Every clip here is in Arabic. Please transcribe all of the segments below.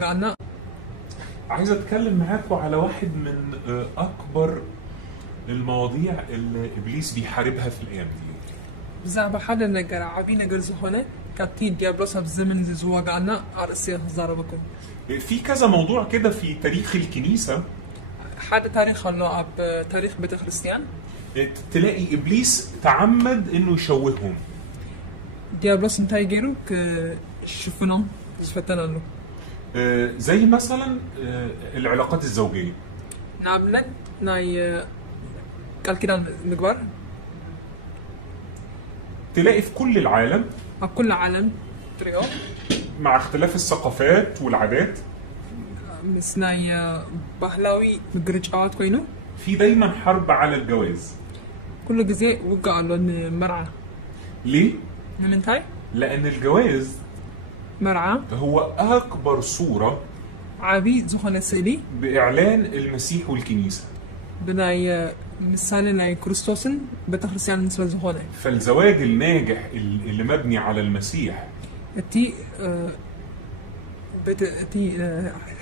عنا عايز اتكلم معاكم على واحد من اكبر المواضيع اللي ابليس بيحاربها في الايام دي. بزعبة حدا نجر عبي نجر زخونة كاتي ديابلوسها بزمن زواج عنا عرسي هزار بكم في كذا موضوع كده في تاريخ الكنيسة. حدا تاريخ الله أب تاريخ بيت خريستيان تلاقي ابليس تعمد انه يشوههم. ديابلوس انتاي جيرو شوفنهم زفتنا له زي مثلا العلاقات الزوجية. نعملن ناي قال كده نكبر تلاقي في كل العالم أب كل عالم تريو مع اختلاف الثقافات والعادات مسناي بهلاوي مجرجات كوينو في دايما حرب على الجواز. كل جزء وقع له مرعى ليه؟ من انتاي لأن الجواز مرعى هو أكبر صورة عبي زخونة سيلي بإعلان المسيح والكنيسة. بناي مثال ناي كريستوسن بتخرسيان نسبة زخونة فالزواج الناجح اللي مبني على المسيح تي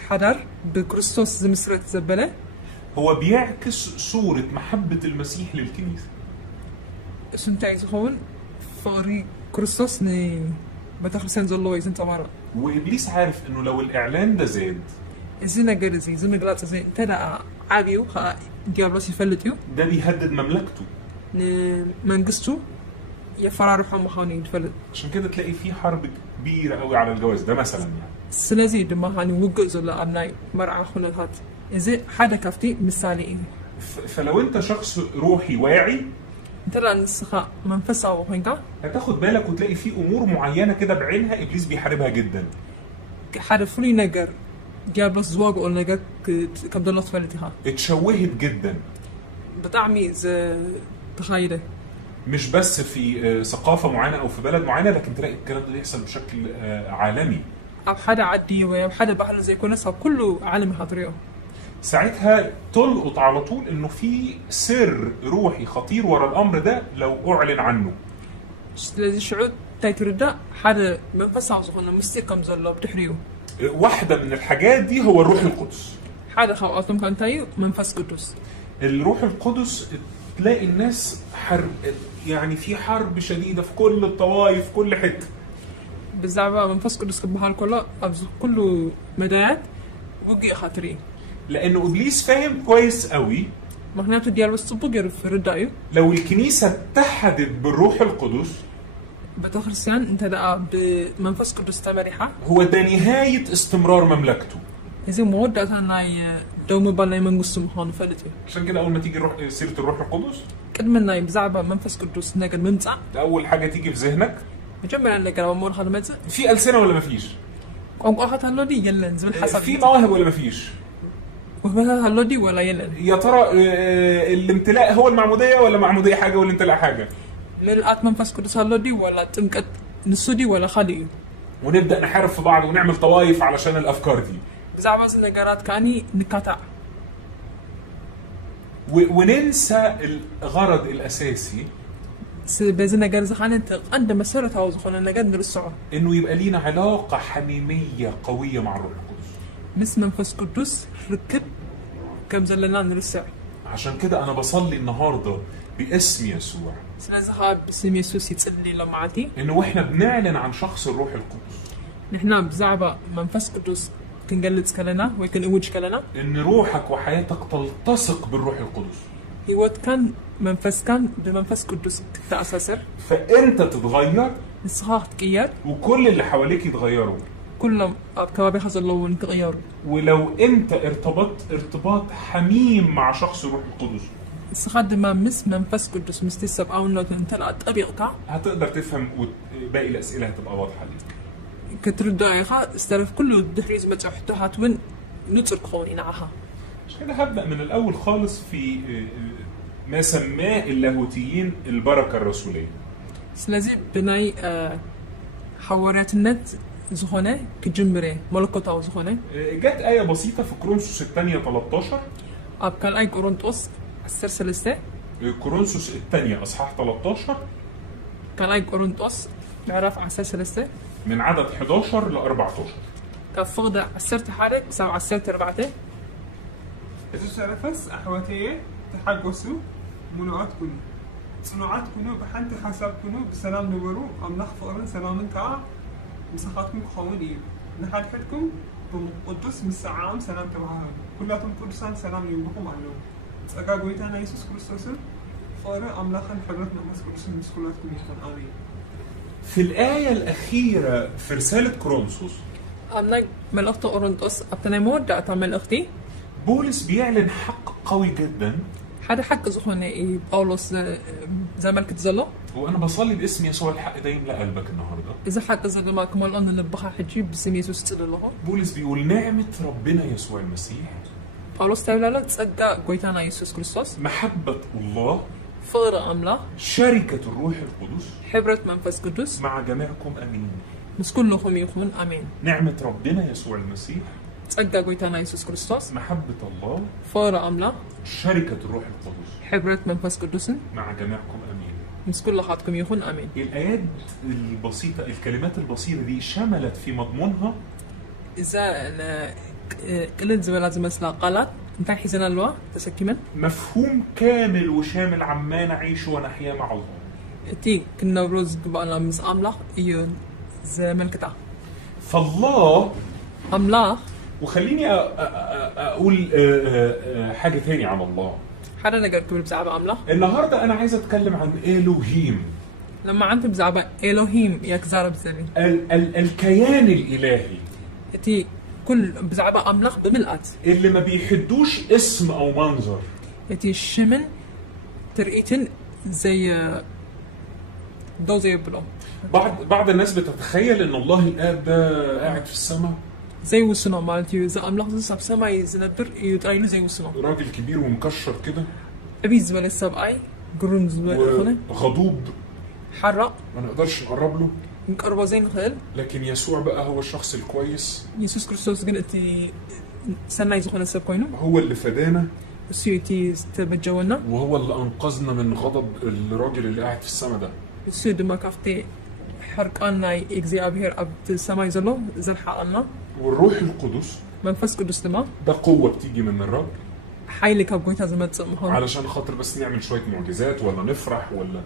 حضر بكريستوس زمسرة زبلة هو بيعكس صورة محبة المسيح للكنيسة. سنتاي زخون فاري كريستوس ني بتخرسيان زلوي زين تمارا وإبليس عارف إنه لو الإعلان ده زاد زين جرزي زين جلات زين تدا عابيو خا ديابلوس يفلتيو ده بيهدد مملكته. منقصتو يفرارحو مخاني يتفلت عشان كده تلاقي في حرب كبيرة قوي على الجواز ده مثلا يعني. سلازي دما هاني وقع زلا أبناي مرعى خلال هات إذا حدا كفتي مثالي إيه فلو أنت شخص روحي واعي ترى النسخة منفسة وهنكا هتاخد بالك وتلاقي في أمور معينة كده بعينها إبليس بيحاربها جدا. حدا فلي نجر جاب بس زواج أو نجر كبدالله تفلتها اتشوهت جدا بطعمي تخيله مش بس في ثقافة معينة أو في بلد معينة، لكن تلاقي الكلام ده يحصل بشكل عالمي. أو حدا عدي أو حدا بحل زي كل ناس كله عالم حاضريه. ساعتها تلقط على طول إنه في سر روحي خطير ورا الأمر ده لو أعلن عنه. الذي شعود تايتردا حدا منفسع زخنا مستيقم زلا بتحريه. واحدة من الحاجات دي هو الروح القدس. حدا خواتم كان تايو منفس قدس. الروح القدس تلاقي الناس حرب، يعني في حرب شديدة في كل الطوائف في كل حتة. بالزعبة منفس قدس كبهال كله أبز كله مدايات وقي خاطري. لأنه إبليس فاهم كويس قوي مهناته ديال بس بقر في ردايو. لو الكنيسة اتحدت بالروح القدس بتخرسيان انت دا بمنفس قدس تمريحة هو ده نهاية استمرار مملكته. إذا مودة ناي دوم بالله من قسم هون فلتي. عشان كده أول ما تيجي سيرة الروح القدس قدم ناي بزعبة منفس قدس ناقد ممتع. أول حاجة تيجي في ذهنك بجمع لك لو مور هذا متى. في ألسنة ولا مفيش؟ أو أخذ هالودي يلن زمن حسب. في مواهب ولا مفيش؟ وهذا هالودي ولا يلن. يا ترى الامتلاء هو المعمودية ولا معمودية حاجة والامتلاء حاجة؟ ملءات منفس قدس هالودي ولا تمكت نسودي ولا خالي. ونبدأ نحارب في بعض ونعمل طوائف علشان الأفكار دي. بزعبة النجارات كاني نكاتا. وننسى الغرض الأساسي. بزنا جرز خانة عند مسيرة توزخنا نجد نرسعه. إنه يبقى لينا علاقة حميمية قوية مع الروح القدس. مس منفس قدس ركب كم زلنا نرسع. عشان كده أنا بصلي النهاردة باسم يسوع. سنزخاب باسم يسوع يتصلي لما عتي. إنه إحنا بنعلن عن شخص الروح القدس. نحن بزعبة منفس قدس كنجلد كلنا ويكن أوج كلنا. إن روحك وحياتك تلتصق بالروح القدس. هيوت كان منفس كان بمنفس قدس تأسسر. فأنت تتغير. نصخاخ تغير. وكل اللي حواليك يتغيروا. كلهم كوابي حصل لو نتغيروا. ولو أنت ارتبطت ارتباط حميم مع شخص الروح القدس. الصخاد ما مس منفس قدس مستسب أو إنه تنتلقت أبيقطع. هتقدر تفهم وباقي الأسئلة هتبقى واضحة ليك. كترد عيخا استلف كله الدحريز متحتها وين نترك خوني نعها. مش كده هبدأ من الأول خالص في ما سماه اللاهوتيين البركة الرسولية. سلازي بناي حوارات النت زخونة كجمرة ملكوتا وزخونة. جت آية بسيطة في كورنثوس الثانية 13. كان أي كورنثوس السلسلة. كورنثوس الثانية أصحاح 13. كان أي كورنثوس نعرف على السلسلة. من عدد 11 ل 14. كفقد عسرت حالك بسبب عسرت ربعته إذا شرفس أحواتي تحقسوا منوعات كنو صنوعات كنو بحنت حساب كنو بسلام نورو أملاح فقرن سلام انتعا مساحاتكم خون إيه نحن حدكم بقدس مساعام سلام تبعها كلاتهم قدسان سلام يومكم عنهم تسأقا قويتانا يسوس كريستوس فقرن أملاحا حبرتنا مس كريستوس مسكولاتكم يكون آمين. في الآية الأخيرة في رسالة كورنثوس أملاك ملأخت أورنتوس أبتني مودة أتعمل أختي بولس بيعلن حق قوي جدا. حدا حق زخوني إيه باولوس زي ملكة زلو وأنا بصلي باسم يسوع الحق ده يملأ قلبك النهاردة. إذا حق زلو ما كمال أن نبخا حجيب باسم يسوس تسأل الله. بولس بيقول نعمة ربنا يسوع المسيح باولوس تقول لا تسقى قويتانا يسوس كريستوس محبة الله فغر أملا شركة الروح القدس حبرة منفس قدس مع جميعكم أمين. مس كلهم يكون أمين. نعمة ربنا يسوع المسيح تسقى قويتانا يسوس كريستوس محبة الله فغر أملا شركة الروح القدس حبرة منفس قدس مع جميعكم أمين. مس كل حاتكم يكون أمين. الآيات البسيطة الكلمات البسيطة دي شملت في مضمونها إذا كل الزملاء لازم مثلا قالت انت حيزنا الوا تسكمن مفهوم كامل وشامل عما نعيش ونحيا مع الله. تي كنا بروز قبل مس أملاخ إيو زي ملكتا فالله أملاخ. وخليني أقول حاجة تاني عن الله. حدا نقدر كبير بزعبة أملاخ. النهاردة أنا عايز أتكلم عن إلوهيم. لما أنت بزعبة إلوهيم ياك زارب زلي الكيان الإلهي تي كل بزعبة أملاخ بملقات اللي ما بيحدوش اسم أو منظر. تي الشمن ترقيتن زي دو زي بلو. بعض الناس بتتخيل إن الله الآب ده قاعد في السماء زي وسنا مالتي إذا أملاخ زي سما يزندر يترايلو زي وسنا راجل كبير ومكشر كده أبي زبالة السبعي قرون زبالة وغضوب حرق ما نقدرش نقرب له. مقربة زين خيل. لكن يسوع بقى هو الشخص الكويس. يسوس كريستوس قلت سنة يزخون السب كوينو هو اللي فدانا السيوتي تبجولنا وهو اللي أنقذنا من غضب الراجل اللي قاعد في السماء ده. السيود ما كفتي حرقنا يجزي أبهر أبد السماء يزلو زل حقنا. والروح القدس منفس قدس لما ده قوة بتيجي من الرب حيلك أبقيتها زي ما تسمحون علشان خاطر بس نعمل شوية معجزات ولا نفرح ولا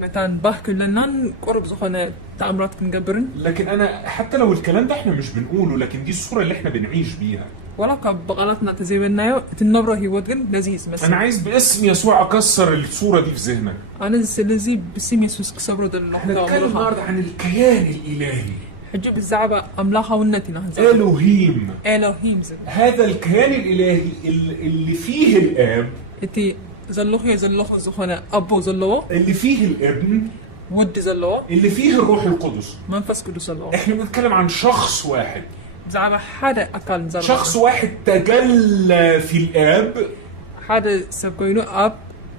مثلا به كلنا قرب زخنا تأمرات كنجبرن. لكن أنا حتى لو الكلام ده إحنا مش بنقوله لكن دي الصورة اللي إحنا بنعيش بيها. ولا كبغلطنا تزيبنا النبرة هي ودقن لذيذ مثلا. أنا عايز باسم يسوع أكسر الصورة دي في ذهنك. أنا الذي باسم يسوع كسبره دلنا. إحنا نتكلم النهاردة عن الكيان الإلهي. حجب الزعبة أملاها والنتنا. إلوهيم. إلوهيم هذا الكيان الإلهي اللي فيه الآب. إتي زلوه زخنا أبو زلوه. اللي فيه الابن. ود زلوه. اللي فيه الروح القدس. منفس قدس زلوه. إحنا بنتكلم عن شخص واحد. زعبة حدا أكل زلوه. شخص واحد تجلى في الآب. حدا سبقينه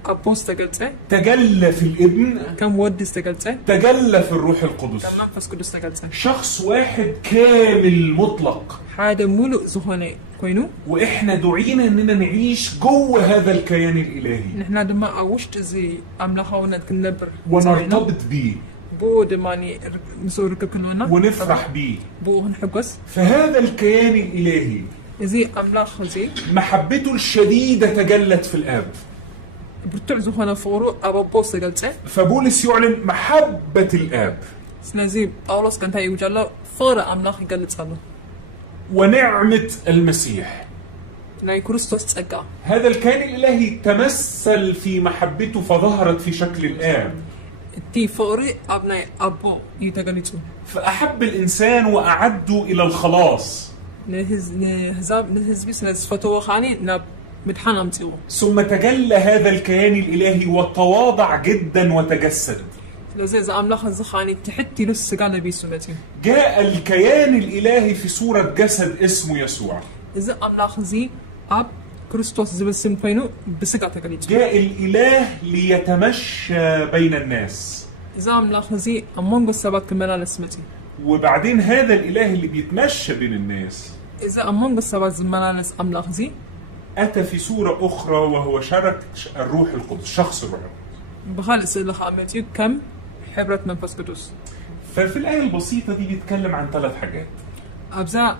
أبو استقلته. تجلى في الابن. كم ود استقلته. تجلى في الروح القدس. كم منفس قدس استقلته. شخص واحد كامل مطلق. حدا ملؤ زخنا كوينو. وإحنا دعينا إننا نعيش جوه هذا الكيان الإلهي. نحن دم أوشت زي أملاها ونتكنبر. ونرتبط بيه. بو دماني نسور كلنا. ونفرح بيه. بو هنحقس. فهذا الكيان الإلهي. زي أملاخ زي. محبته الشديدة تجلت في الآب. برتع زخنا فورو أبو بوس قلته. فبولس يعلن محبة الآب. سنزي باولوس كان تاي وجلا فور أملاخ قلت صلوا. ونعمة المسيح. ناي كريستوس تسقى. هذا الكيان الإلهي تمثل في محبته فظهرت في شكل الآب. تي فوري أبناء أبو يتجلسون. فأحب الإنسان وأعده إلى الخلاص. نهز بس فتوى خاني نب متحنم تيو. ثم تجلى هذا الكيان الإلهي وتواضع جدا وتجسد. لذيذ أملاخ الزخاني تحتي لسه قال بيسمتي. جاء الكيان الإلهي في صورة جسد اسمه يسوع. إذا أملاخ زي أب كريستوس زي بسم فينو بسقى تجليت. جاء الإله ليتمشى بين الناس. إذا أملاخ زي أمونغ السبات كمال اسمتي. وبعدين هذا الإله اللي بيتمشى بين الناس. إذا أمونغ السبات زمال أملاخ زي. أتى في صورة أخرى وهو شرك الروح القدس شخص الروح القدس. بخالص اللي خامتي كم حبرة منفس قدس. ففي الآية البسيطة دي بيتكلم عن 3 حاجات. أبزا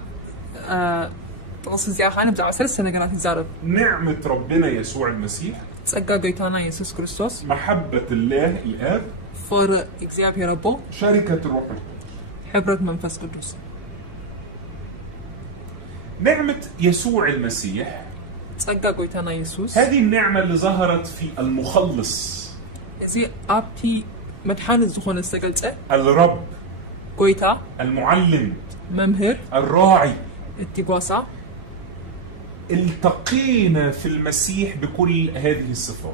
تقص زي أخاني بزعب 3 سنة يزارب نعمة ربنا يسوع المسيح، تسقى قيتانا يسوس كريستوس محبة الله الآب، فور إكزياب يربو شركة الروح القدس. حبرة منفس قدوس. نعمة يسوع المسيح تسقى قيتانا يسوس هذه النعمة اللي ظهرت في المخلص زي أبتي مدحان الزخون السجلت الرب قيتا المعلم ممهر الراعي. التقواسا. التقينا في المسيح بكل هذه الصفات،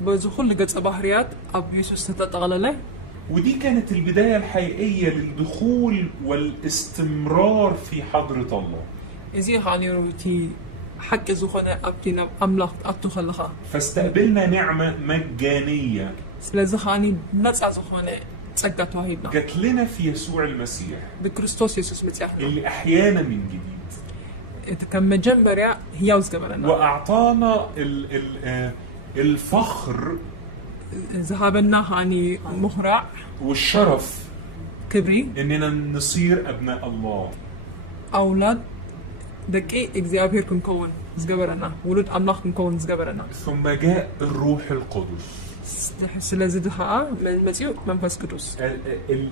بزخون لقد بحريات أب يسوس تتغلله. ودي كانت البداية الحقيقية للدخول والاستمرار في حضرة الله. إزي خاني روتي حق زخون أبتي أملاك أبتو خلقها. فاستقبلنا نعمة مجانية سلازي خاني نتسع زخون تسقى توحيدنا جات لنا في يسوع المسيح بكريستوس يسوس متيحنا اللي أحيانا من جديد كم مجمرة هي وزقبلنا وأعطانا الفخر ذهبنا خاني مهرع والشرف كبري إننا نصير أبناء الله. أولاد دكي إكزيابير كنكون زقبلنا ولد أملاك كنكون زقبلنا. ثم جاء الروح القدس سلازي دخاء من مسيو منفس قدوس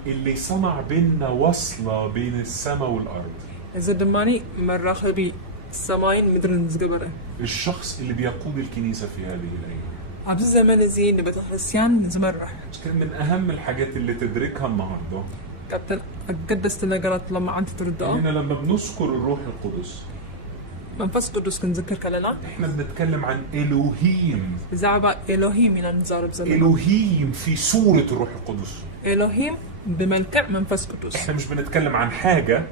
اللي صنع بيننا وصلة بين السماء والأرض. إذا دماني مرة خبي السماين مدرن زقبلة. الشخص اللي بيقود الكنيسة في هذه الأيام. عبد الزمان زي نبت الخريستيان زمرة. كان من أهم الحاجات اللي تدركها النهاردة. كابتن قدست نقرات لما أنت تردها. إحنا لما بنذكر الروح القدس منفس قدوس كنذكر كلنا. إحنا بنتكلم عن إلوهيم. زعبا إلهيم من النزار بزمان. إلوهيم في صورة الروح القدس. إلهيم بملكع منفس قدوس. إحنا مش بنتكلم عن حاجة.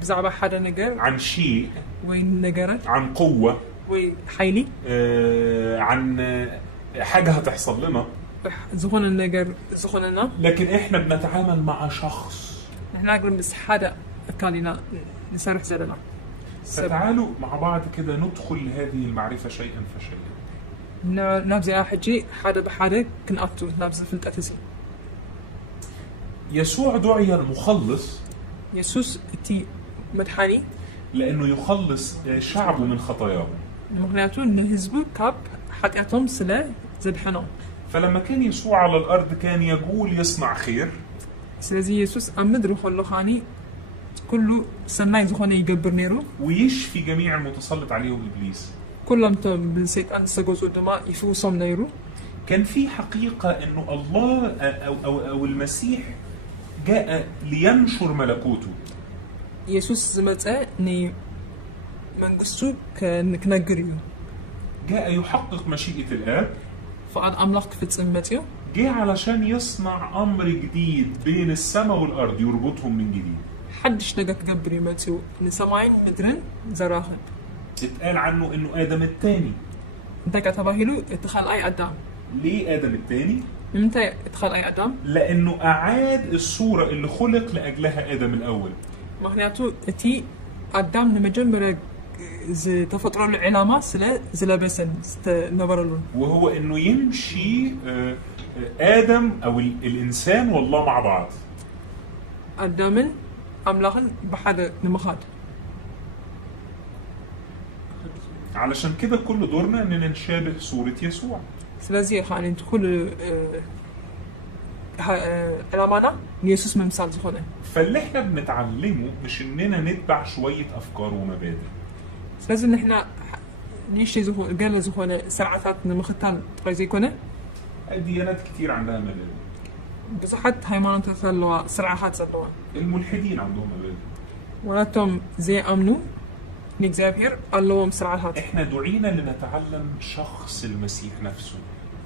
بزعبا حدا نقر. عن شيء. وين نقرة. عن قوة. وحيلي. عن حاجة هتحصل لنا. زخون النقر زخوننا. لكن إحنا بنتعامل مع شخص. إحنا نقول بس حدا أكالينا نسرح زلنا. فتعالوا مع بعض كده ندخل لهذه المعرفة شيئا فشيئا. نبزي حجي حدا بحدا كنقطو نبزي في التأسيس. يسوع دعي المخلص. يسوس تي مدحاني لأنه يخلص شعبه من خطاياهم. مغنياتو إن هزبو كاب حقيقتهم سلا زدحنهم. فلما كان يسوع على الأرض كان يقول يصنع خير. سلازي يسوس أمد روح الله خاني كله سناي زخوني يقبر نيرو ويشفي جميع المتسلط عليهم إبليس. كلهم بالسيطان سجوز الدماء يفوسهم نيرو. كان في حقيقة إنه الله أو المسيح جاء لينشر ملكوته. يسوس زمتة ني منقصو كنقريو. جاء يحقق مشيئة الآب. فقد أملاك في تسمتيو. جاء علشان يصنع أمر جديد بين السماء والأرض يربطهم من جديد. حدش نقا تقبري ماتيو نسمعين مدرن زراخن. اتقال عنه إنه آدم الثاني. انت كتباهلو اتخال أي أدم. ليه آدم الثاني؟ متى اتخال أي أدم؟ لأنه أعاد الصورة اللي خلق لأجلها آدم الأول. معناته تي أدم نمجمر تفطر العلامة سلا زلابسن نبرلون. وهو إنه يمشي آدم أو الإنسان والله مع بعض. أدم أملاخن بحد نمخاد. علشان كده كل دورنا إننا نشابه صورة يسوع. سلازي خاني تدخل علامنا يسوس ممثال زخونة. فاللي إحنا بنتعلمه مش إننا نتبع شوية أفكار ومبادئ. لازم نحنا ليش زخون قال زخونة سرعات نمختال تقيزي كونه. الديانات كتير عندها مبادئ. بس حتى هيمانات ثلوا سرعات ثلوا. الملحدين عندهم مبادئ. ولاتهم زي أمنو نيكزابير اللهم سرعات. إحنا دعينا لنتعلم شخص المسيح نفسه.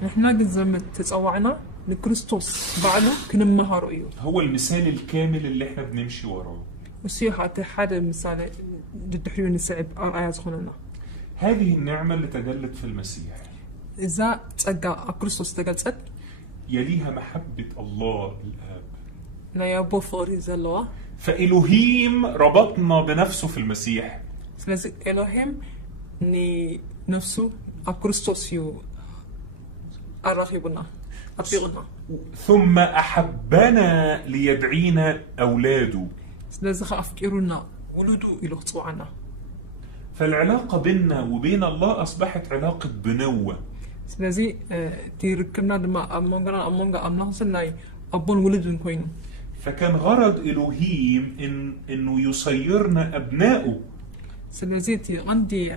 إحنا قد زمت تتصوعنا لكريستوس بعده كنمهارو إيوه. هو المثال الكامل اللي إحنا بنمشي وراه. وسيح حتى حدا مثال ضد حيون السعب آيات زخوننا. هذه النعمة اللي تجلت في المسيح. إذا تسقى كريستوس تجلت يليها محبة الله الآب. لا يابو فوري زلوا. فإلهيم ربطنا بنفسه في المسيح. لازم إلهيم ني نفسه كريستوس يو أرخيبنا أبيغنا. ثم أحبنا ليدعينا أولاده. لازم أفكرنا ولدو إلو تصوعنا. فالعلاقة بيننا وبين الله أصبحت علاقة بنوة. سلازي تيركبنا دما أمونغا أملاح سناي أبون ولدن كوينو. فكان غرض إلهيم إنه يصيرنا أبنائه. سلازي تي عندي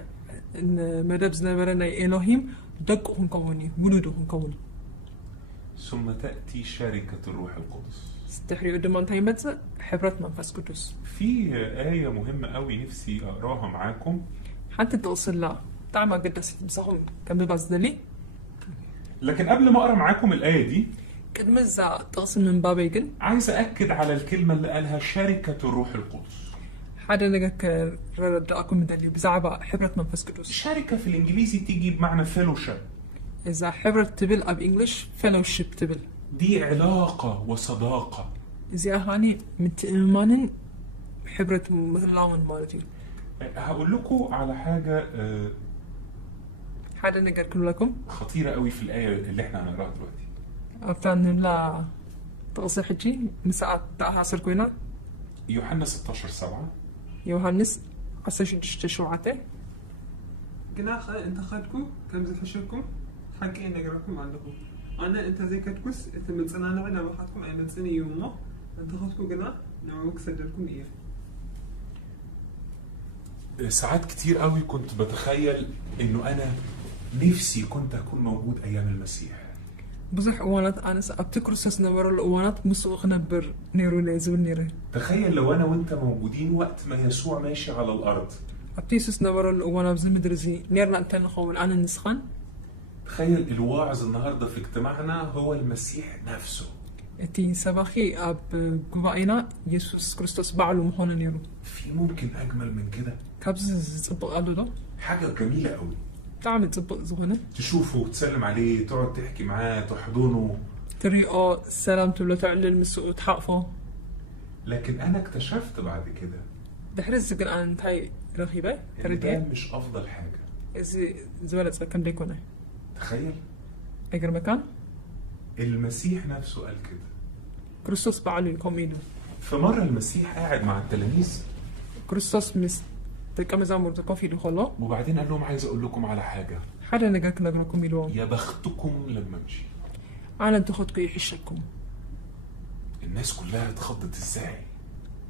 إن مدبز نبرنا إلهيم دقهم كوني ولدهم كوني. ثم تأتي شركة الروح القدس. استحري قدمان تايمتس حبرت منفس قدس. في آية مهمة قوي نفسي أقراها معاكم. حتى توصل لا تعمى قدس مساهم كم ببزدلي. لكن قبل ما أقرأ معاكم الآية دي قد مزع تغسل من بابيجن عايز أأكد على الكلمة اللي قالها شركة الروح القدس. حدا لقاك رد أكون مدلي بزعبة حبرت منفس قدس. شركة في الإنجليزي تيجي بمعنى فيلوشيب. إذا حبرت تبل أب إنجليش فيلوشيب تبل. دي علاقة وصداقة. إذا هاني متأمانين حبرت مهلاون مالتي. هقول لكم على حاجة حدا نقدر كل لكم خطيرة قوي في الآية اللي احنا هنقراها دلوقتي. أبتان لا تغسل حجي مساعد تأها سركوينا. يوحنا 16:7. يوحنس عساش تشوعته. قناخ أنت خدكم كم زي حشركم حكي إن أقرأكم عندكم. أنا أنت زي كتكوس أنت من سنة نعنا بحثكم أي من سنة يومه أنت خدكم قناخ نعوك سدركم إيه. ساعات كتير قوي كنت بتخيل إنه أنا نفسي كنت أكون موجود أيام المسيح. بزح أوانات أنا سأبتكر ساسنا برا الأوانات مسوق نبر نيرو لازم نيره. تخيل لو أنا وأنت موجودين وقت ما يسوع ماشي على الأرض. أبتيسس نبر الأوانات زي مدرزي نيرنا أنت نخول أنا نسخن. تخيل الواعظ النهارده في اجتماعنا هو المسيح نفسه. أتي سباخي أب جوائنا يسوع كريستوس بعلو مهون نيرو. في ممكن أجمل من كده؟ كابز تطبق قالوا ده. حاجة جميلة قوي. تعمل تطبق زغنة. تشوفه تسلم عليه تقعد تحكي معاه تحضنه. طريقة السلام تبلا تعلل مسؤول تحقفه. لكن أنا اكتشفت بعد كده. دحرز قل أن تاي رغيبة. ده مش أفضل حاجة. إذا زوالت كم ديكونه. تخيل. أجر مكان. المسيح نفسه قال كده. كريستوس بعلو يكمينه. فمرة المسيح قاعد مع التلاميذ. كريستوس مس تكمل زامور تكافي لخلا. وبعدين قال لهم عايز أقول لكم على حاجة. حدا نجاك نجركم يلوم. يا بختكم لما أمشي. أنا تاخدكم يحشكم. الناس كلها اتخضت إزاي؟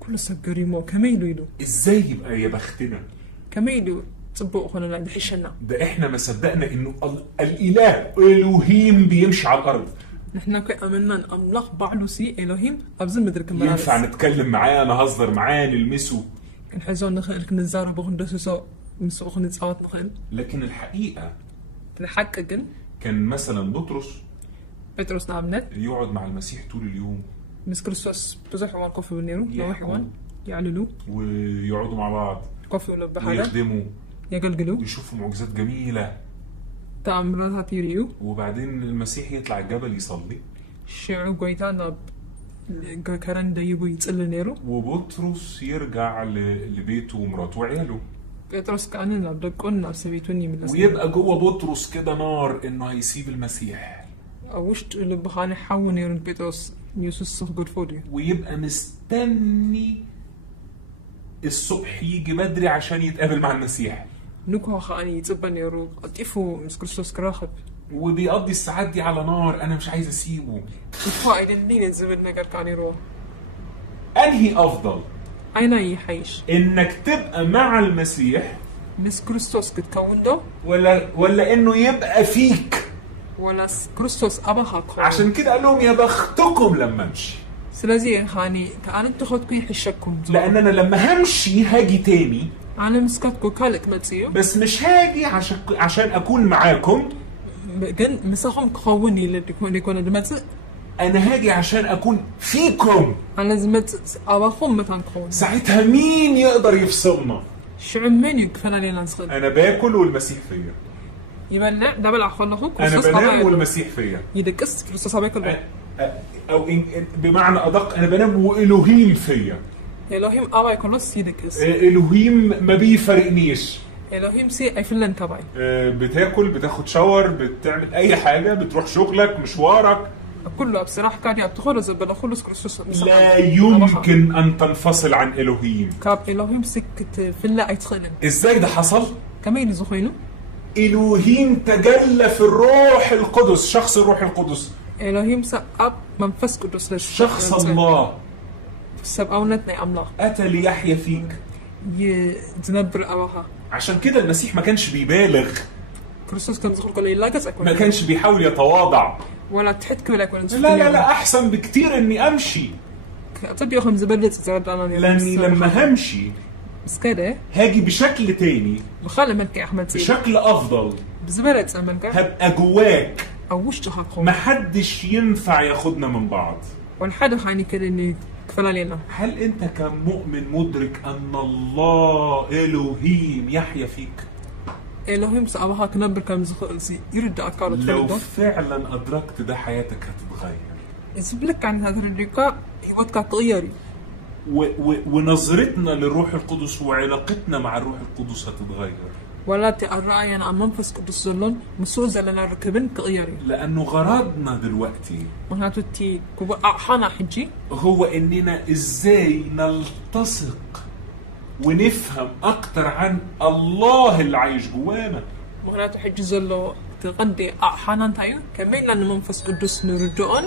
كل سجري مو كميلو يلو. إزاي يبقى يا بختنا؟ كميلو تطبق خلنا لا نحشنا. ده إحنا ما صدقنا إنه الإله إلهيم بيمشي على الأرض. نحن كأمنا أملاخ بعلوسي إلهيم أبزل مدرك المرارس. ينفع نتكلم معاه نهزر معاه نلمسه. كان حزون نخيل كنزار بغندسو مسوق نتصاوت نخيل. لكن الحقيقة الحق جن كان مثلا بطرس نعمنت يقعد مع المسيح طول اليوم. مس كريستوس بزح وان كوفي والنيرو يروح وان يعللوا ويقعدوا مع بعض كوفي ولا بحاله ويخدموا يقلقلوا ويشوفوا معجزات جميلة تأمرها تيريو. وبعدين المسيح يطلع الجبل يصلي. شعو قويتانا كرن دايبو يتصل نيرو. وبطرس يرجع لبيته ومراته وعياله. بطرس كأننا بدقنا سبيتوني من الأسنان. ويبقى جوه بطرس كده نار إنه هيسيب المسيح. وش اللي بخاني حاول نيرو بطرس يوسف صفقود فودي. ويبقى مستني الصبح يجي بدري عشان يتقابل مع المسيح. نكوه خاني يتبني نيرو أطيفه مس كريستوس كراخب. وبيقضي الساعات دي على نار أنا مش عايز أسيبه. الفائدة اللي نزل نجار كاني روح. أنهي أفضل؟ أين يحيش؟ إنك تبقى مع المسيح مس كريستوس كتكون ده ولا إنه يبقى فيك؟ ولا كريستوس أباها كون. عشان كده قال لهم يا بختكم لما أمشي. سلازي خاني كأنا تاخدكم يحشكم. لأن أنا لما همشي هاجي تاني. أنا مسكتكم كالك متسيو. بس مش هاجي عشان أكون معاكم. جن مساهم كوني اللي يكون دمت. أنا هاجي عشان أكون فيكم. أنا زمت أباهم متان كون. ساعتها مين يقدر يفصلنا؟ شو عمين يكفنا لنا نسخد. أنا باكل والمسيح فيا. يبلع ده بلع خلنا أنا بنام والمسيح فيا. يدكس كريستوس أباكل. أو بمعنى أدق أنا بنام وإلهيم فيا. إلهيم أبا يكون نص يدكس. إلهيم ما بيفرقنيش. إلهيم سي أي فلان تبعي. بتاكل بتاخد شاور بتعمل أي حاجة بتروح شغلك مشوارك كله بصراحة كان يبتخور زبالة خلص كريستوس لا يمكن أن تنفصل عن إلهيم. كاب إلهيم سكت في الله يتخلن. إزاي ده حصل؟ كمان يزخينه إلهيم تجلى في الروح القدس، شخص الروح القدس، إلهيم سأب منفس قدس شخص الله سبقونتنا أملاك أتى ليحيا فيك. يتنبر أباها. عشان كده المسيح ما كانش بيبالغ، كريستوس كان زخور قال لا جزء ما كانش بيحاول يتواضع. ولا تحتك ولا كون. لا أحسن بكتير إني أمشي. طب يا أخي مزبلة تزرد أنا. لأني لما همشي بس كده هاجي بشكل تاني، بخلي منك يا أحمد سيد. بشكل أفضل. بزبلة تسمنك. هبقى جواك. أو وش تحقق. محدش ينفع ياخدنا من بعض. والحد حاني كده إني كفلا لنا. هل أنت كمؤمن مدرك أن الله إلهيم يحيا فيك؟ إلهيم سأبها كنبر كم زخرسي يرد أكار. لو فعلا أدركت ده حياتك هتتغير. يسبلك عن هذا اللقاء هيوتك تغيري. ونظرتنا للروح القدس وعلاقتنا مع الروح القدس هتتغير. ولا تقرأي أنا منفس قدس زلون مسوزة لنا ركبن كغيري. لأنه غرضنا دلوقتي مهاتو تي كوبا أحانا حجي هو إننا إزاي نلتصق ونفهم أكتر عن الله اللي عايش جوانا. مهاتو حجي زلو تغدي أحانا تايو كمين لأن منفس قدس نرجعون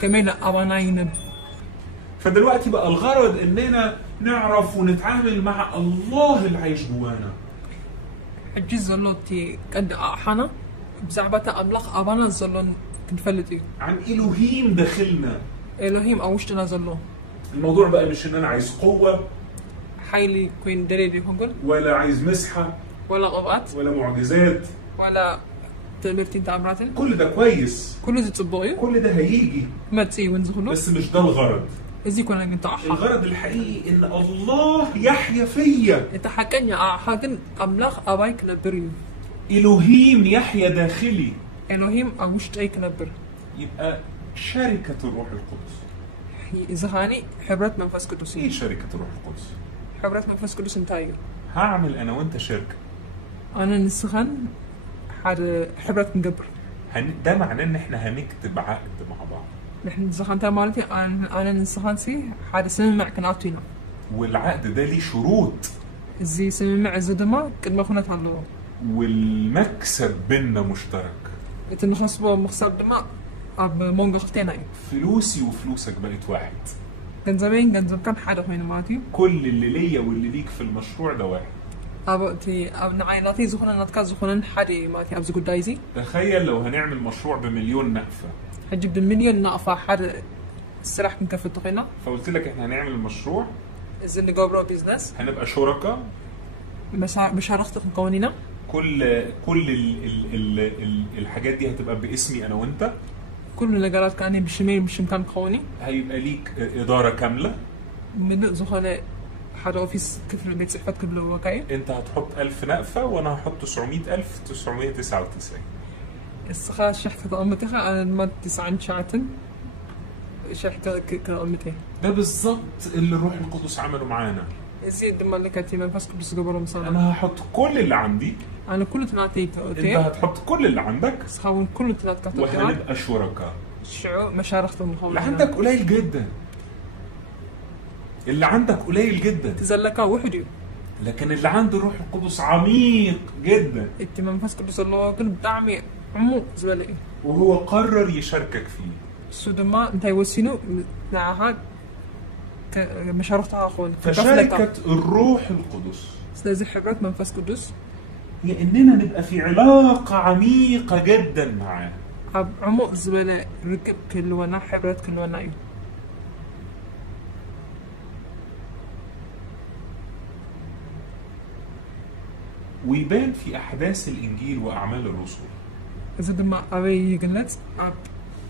كمين أباناين. فدلوقتي بقى الغرض إننا نعرف ونتعامل مع الله اللي عايش جوانا. حجي زلو تي قد أحانا بزعبة أملاق أبانا زلون كنفلتي عن إلهيم داخلنا. إلهيم أوشتنا زلو. الموضوع بقى مش إن أنا عايز قوة حيلي كوين دريدي هنقول ولا عايز مسحة ولا غبات ولا معجزات ولا تمرتين تعبراتين. كل ده كويس، كل زي تطبقي كل ده هيجي، ما تسي وينزخلو بس مش ده الغرض. إزاي كنا نتاحا الغرض الحقيقي إن الله يحيا فيا. يتحكن يا أحد أملاق أبايك نبري. إلهيم يحيا داخلي. إلهيم أوشت أيك نبر. يبقى شركة الروح القدس. إذا هاني حبرت منفس قدسي. إيه شركة الروح القدس؟ حبرت منفس قدس انتايو. هعمل أنا وأنت شركة. أنا نسخن حد حبرت نقبر. ده معناه إن إحنا هنكتب عقد مع بعض. نحن نسخن تا مالتي أنا نسخن سي حد سمع كنعطينا. والعقد ده ليه شروط. زي سمع زدما قد ما كنا تعلو. والمكسب بيننا مشترك. يتنخصبوا مخسب دماء أب مونغ ختينا. فلوسي وفلوسك بقت واحد. كان زمان كان حدا هنا ماتي. كل اللي ليا واللي ليك في المشروع ده واحد. أبغى نعيناتي زخنا نتكاز زخنا حدي ماتي أبز قد دايزي. تخيل لو هنعمل مشروع ب1,000,000 نقفة. هجيب ب1,000,000 نقفة حد السلاح كنكفي التقينا. فقلت لك إحنا هنعمل المشروع. إذا اللي جابرو بيزنس. هنبقى شركاء. مش هرختك قوانينا. كل الحاجات دي هتبقى باسمي انا وانت. كل اللي كاني بشميل مش مكان قواني. هيبقى ليك اداره كامله. من زخلاء حد اوفيس كفل بيت صحفات قبل وكاي. انت هتحط 1000 نقفه وانا هحط 900,999. السخاء شحتة أمتها أنا ما تسعين شعتن. شحتة كأمتها. ده بالظبط اللي الروح القدس عمله معانا. زيد مالكتي ما بس بس قبل مثلا. انا هحط كل اللي عندي. أنا كل تناتي. انت هتحط كل اللي عندك. سخاون كل تنات كتب. وهنبقى شركاء. شعو مشارختهم هم. اللي عندك قليل جدا. اللي عندك قليل جدا. تزلكا وحدي. لكن اللي عنده الروح القدس عميق جدا. انت ما بس قدس الله كل بدعمي عمو زبالي. وهو قرر يشاركك فيه. سودما انت يوسينو معها مشاركتها اخوان. فشركة الروح القدس. لازم حبرت منفس قدس. هي اننا نبقى في علاقة عميقة جدا معاه. عمق زبالة ركب كل وانا حبرت كل وانا ايو. ويبان في احداث الانجيل واعمال الرسل. اذا دما ابي يقلت اب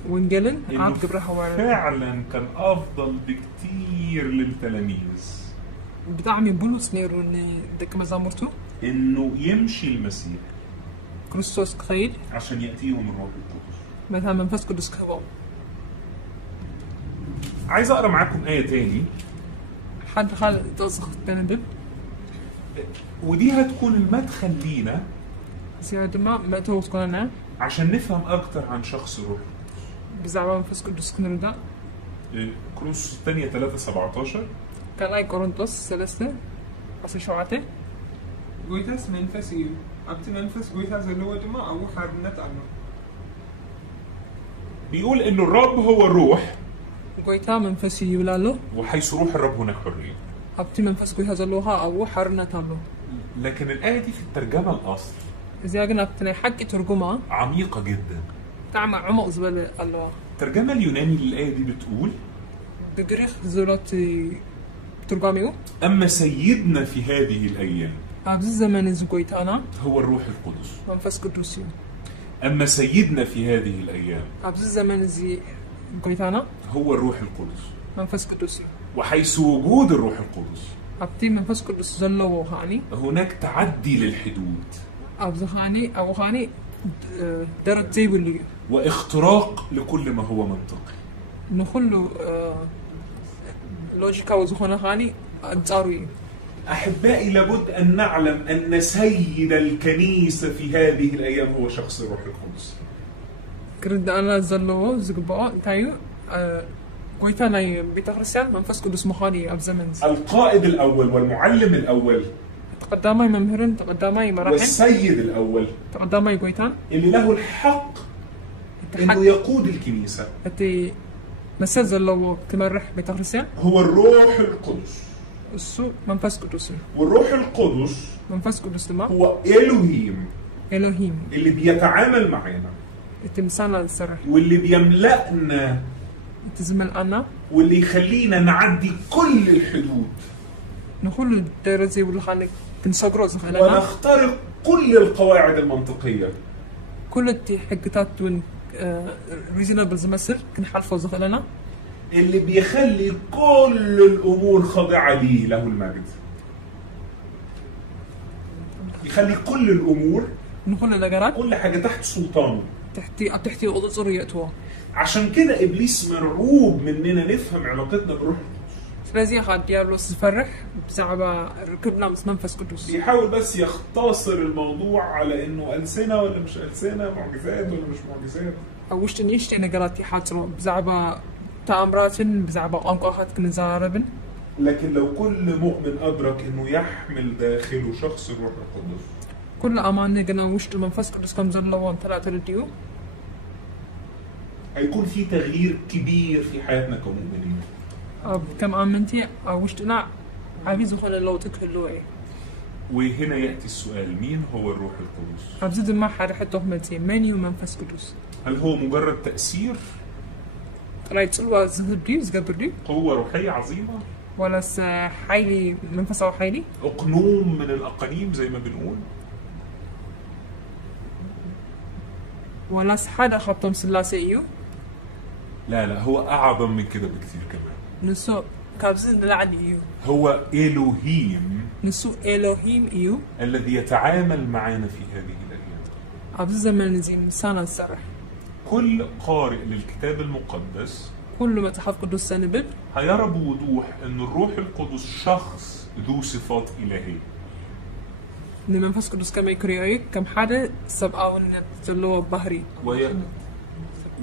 وانجلن اب قبرها فعلا كان افضل بكتير للتلاميذ. بدعمي بولس نيرون دك مزامرتو انه يمشي المسيح كريستوس خيل عشان ياتيهم الروح القدس. مثلا منفس قدس كهو. عايز اقرا معاكم ايه تاني. حد خال تصخ بندب. ودي هتكون المدخل لينا زيادة ما توصلنا عشان نفهم اكتر عن شخص الروح. بزعبا منفس قدس كنردا كورنثوس الثانية 3:17 كان كورنثوس 3:17 ጎይታስ መንፈስ እዩ ኣብቲ መንፈስ ጎይታ ዘለዎ ድማ ኣብኡ ሓርነት ኣሎ بيقول إنه الرب هو الروح ጎይታ መንፈስ ይብላሉ وحيث روح الرب هناك حرية. ኣብቲ መንፈስ ጎይታ ዘለውሃ ኣብኡ ሓርነት ኣሎ لكن الآية دي في الترجمة الأصل እዚኣ ግን ኣብቲ ናይ ሓቂ ትርጉማ عميقة جدا. ብጣዕሚ ዕሙቕ ዝበለ ኣለዋ الترجمة اليوناني للآية دي بتقول ብግሪክ ዝብሎት ትርጓሚኡ أما سيدنا في هذه الأيام ኣብዚ ዘመን እዚ ጎይታና هو الروح القدس. መንፈስ ቅዱስ እዩ أما سيدنا في هذه الأيام ኣብዚ ዘመን እዚ ጎይታና هو الروح القدس. መንፈስ ቅዱስ እዩ وحيث وجود الروح القدس ኣብቲ መንፈስ ቅዱስ ዘለዎ ከዓኒ هناك تعدي للحدود ኣብዚ ከዓኒ ኣብኡ ከዓኒ ደረት ዘይብሉ እዩ واختراق لكل ما هو منطقي. ንኩሉ ሎጂካዊ ዝኾነ ከዓኒ ኣንጻሩ እዩ أحبائي لابد أن نعلم أن سيد الكنيسة في هذه الأيام هو شخص الروح القدس. ክርዳእና ዘለዎ ዝግብኦ እንታይ እዩ ጎይታ ናይ ቤተ ክርስቲያን መንፈስ ቅዱስ ምዃኑ እዩ ኣብ ዘመን እዚ القائد الأول والمعلم الأول ተቐዳማይ መምህርን ተቐዳማይ መራሕን والسيد الأول ተቐዳማይ ጎይታን اللي له الحق أنه يقود الكنيسة እቲ መሰል ዘለዎ ክመርሕ ቤተ ክርስቲያን هو الروح القدس. እሱ መንፈስ ቅዱስ እዩ والروح القدس መንፈስ ቅዱስ ድማ هو إلهيم ኤሎሂም اللي بيتعامل معنا እቲ ምሳና ዝሰርሕ واللي بيملأنا እቲ ዝመልኣና واللي يخلينا نعدي كل الحدود ንኩሉ ደረት ዘይብሉ ከዓኒ ክንሰግሮ ዝኽእለና ونخترق كل القواعد المنطقية ኩሉ እቲ ሕግታት እውን ሪዝነብል ዝመስል ክንሓልፎ ዝኽእለና اللي بيخلي كل الأمور خاضعة ليه له المجد. يخلي كل الأمور ንኩሉ ነገራት كل حاجة تحت سلطانه. ኣብ ትሕቲ ቁፅፅር የእትዎ عشان كده إبليس مرعوب مننا نفهم علاقتنا بروح القدس. ስለዚ ኻ ዲያብሎስ ዝፈርሕ ብዛዕባ ርክብና ምስ መንፈስ ቅዱስ بيحاول بس يختصر الموضوع على إنه ألسنة ولا مش ألسنة، معجزات ولا مش معجزات. ኣብ ውሽጢ ንእሽተይ ነገራት ይሓፅሮ ብዛዕባ تأمراتن بزعبة أنقاخات كنزاربن. لكن لو كل مؤمن أدرك إنه يحمل داخله شخص الروح القدس كل أمانة جنا وشت منفس قدس كم زلوا ثلاثة رديو هيكون في تغيير كبير في حياتنا كمؤمنين. كم آمنتي وشتنا عايز يخل الله تكلوه. وهنا يأتي السؤال، مين هو الروح القدس؟ أبزد ما حد حتى همتي من يوم منفس قدس. هل هو مجرد تأثير؟ رايت سلوا زهدي زقبردي. قوة روحية عظيمة؟ ولا حيلي منفس أو حيلي؟ أقنوم من الأقانيم زي ما بنقول؟ ولا حدا خبطهم سلاسيو؟ لا هو أعظم من كده بكثير كمان. نسو كابزين لعني إيو. هو إلهيم. نسو إلهيم إيو. الذي يتعامل معنا في هذه الأيام. أبز زمان زين سنة السرح. كل قارئ للكتاب المقدس كل ما تحف قدس سنبل هيرى بوضوح أن الروح القدس شخص ذو صفات إلهية. إن منفس قدس كما يكريك كم حدا سبقاون تلو بحري.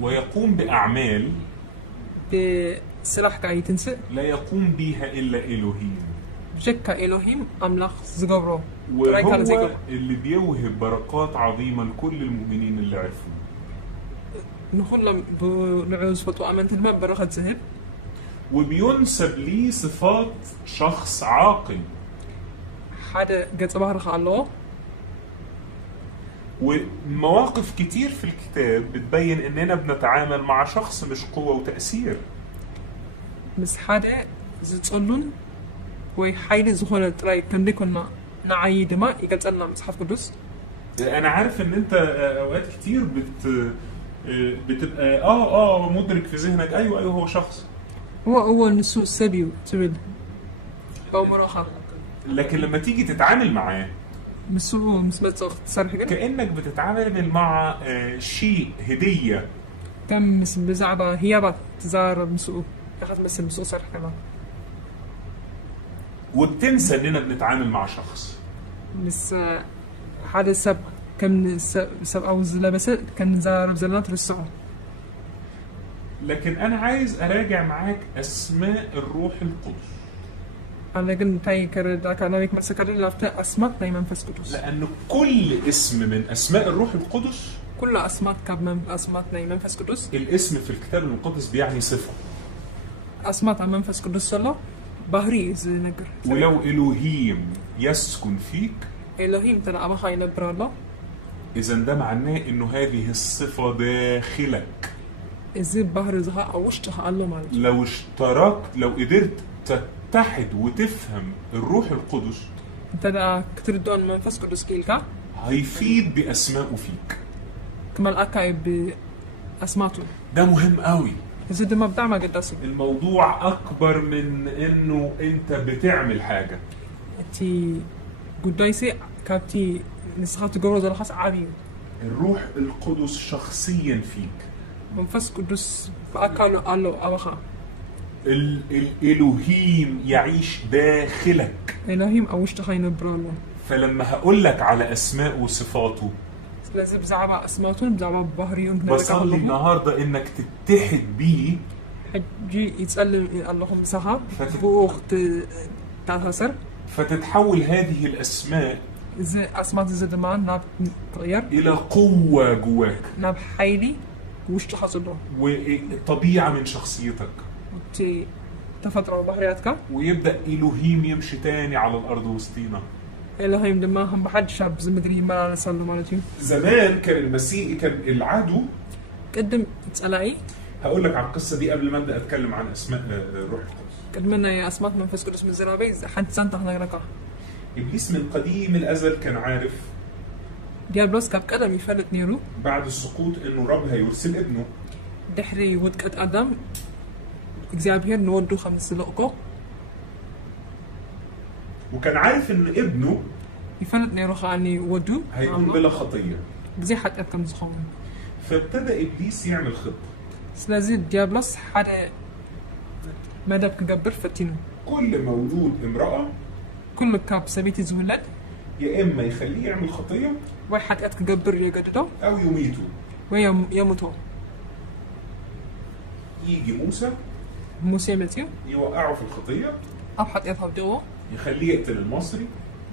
ويقوم بأعمال بسلاح كاي تنسى لا يقوم بها إلا إلهيم. جكا إلهيم أملاخ زجبرو. وهو اللي بيوهب بركات عظيمة لكل المؤمنين اللي عرفوه. نخلهم بنعوز فتوى أمانة الماء بركة زهب. وبينسب لي صفات شخص عاقل. حدا قد بحر الله. ومواقف كتير في الكتاب بتبين إننا بنتعامل مع شخص مش قوة وتأثير. بس حدا زتصلون وحيل زخونة تراي كندي كنا نعيد ما يقتلنا مصحف قدس. أنا عارف إن أنت أوقات كتير بتبقى مدرك في ذهنك أيوة هو شخص. هو نسوء سبيو تبل. أو مراخا. لكن لما تيجي تتعامل معاه مسوء مسمت تصرح كأنك بتتعامل مع شيء هدية. تم بزعبة هي بقى تزار مسوء أخذ مثل مسوء صرح كمان. وبتنسى إننا بنتعامل مع شخص. بس هذا سب كم سب أو زلا بس كان زار بزلات رسعة. لكن انا عايز اراجع معاك اسماء الروح القدس، أنا قلت تاي كرداك أنا بيك مسكر لافتا أسماء ناي منفس قدس. لان كل اسم من اسماء الروح القدس، كل أسماء كاب من أسماء ناي منفس قدس. الاسم في الكتاب المقدس بيعني صفه. أسماء منفس قدس صلا بهري إذا نقر. ولو الوهيم يسكن فيك، إلهيم ترى أبا خاين برا اذا ده معناه انه هذه الصفه داخلك. إذا بهر زها أوشتها الله مالك. لو قدرت تتحد وتفهم الروح القدس، ترى كتر دون منفس قدس كيلكا. هيفيد باسمائه فيك. كمان أكاي بأسماءته. ده مهم قوي. إذا ده ما بدع ما قداسه. الموضوع اكبر من انه انت بتعمل حاجه. تي قدايسي كابتي نسخات جورز الخاص عابي. الروح القدس شخصيا فيك. منفس قدس فأكلوا الله أبخا. الإلهيم يعيش داخلك. إلهيم أوشتها ينبرالله. فلما هقول لك على أسماء وصفاته، لازم بزعبة أسماءتهم بزعبة بهريون. بصلي النهاردة إنك تتحد بيه. حجي يتسأل اللهم سها بوقت تاثر. فتتحول هذه الأسماء إذا أسماء زدمان ناب تغير إلى قوة جواك، ناب حيلي وش تحصله وطبيعة من شخصيتك، تي تفترة بهرياتك، ويبدأ إلهيم يمشي تاني على الأرض وسطينا. إلهيم لما هم بحد شاب زي مدري ما نسأله مالتي. زمان كان المسيح كان العدو قدم تسألعي. هقول لك على القصة دي قبل ما أبدأ أتكلم عن أسماء الروح القدس. قدمنا يا أسماء منفس قدس من زرابي حد سنتها نغرقها. إبليس من قديم الأزل كان عارف ديابلوس كاب قدم يفلت نيرو بعد السقوط إنه رب هيرسل ابنه. دحري ودكت أدم إكزابير نودو 5 لقو. وكان عارف إن ابنه يفلت نيرو خاني ودو هيكون بلا خطية. زي حتى كم زخون. فابتدى إبليس يعمل خطة. سلازي ديابلوس حدا ماذا بكجبر فتينو. كل مولود امرأة كل كاب سبيتي زولد يا إما يخليه يعمل خطية واحد أتكجبر يجدده أو يميته ويموتوا. يجي موسى متيو يوقعه في الخطية، أو حد يذهب جوا يخليه يقتل المصري،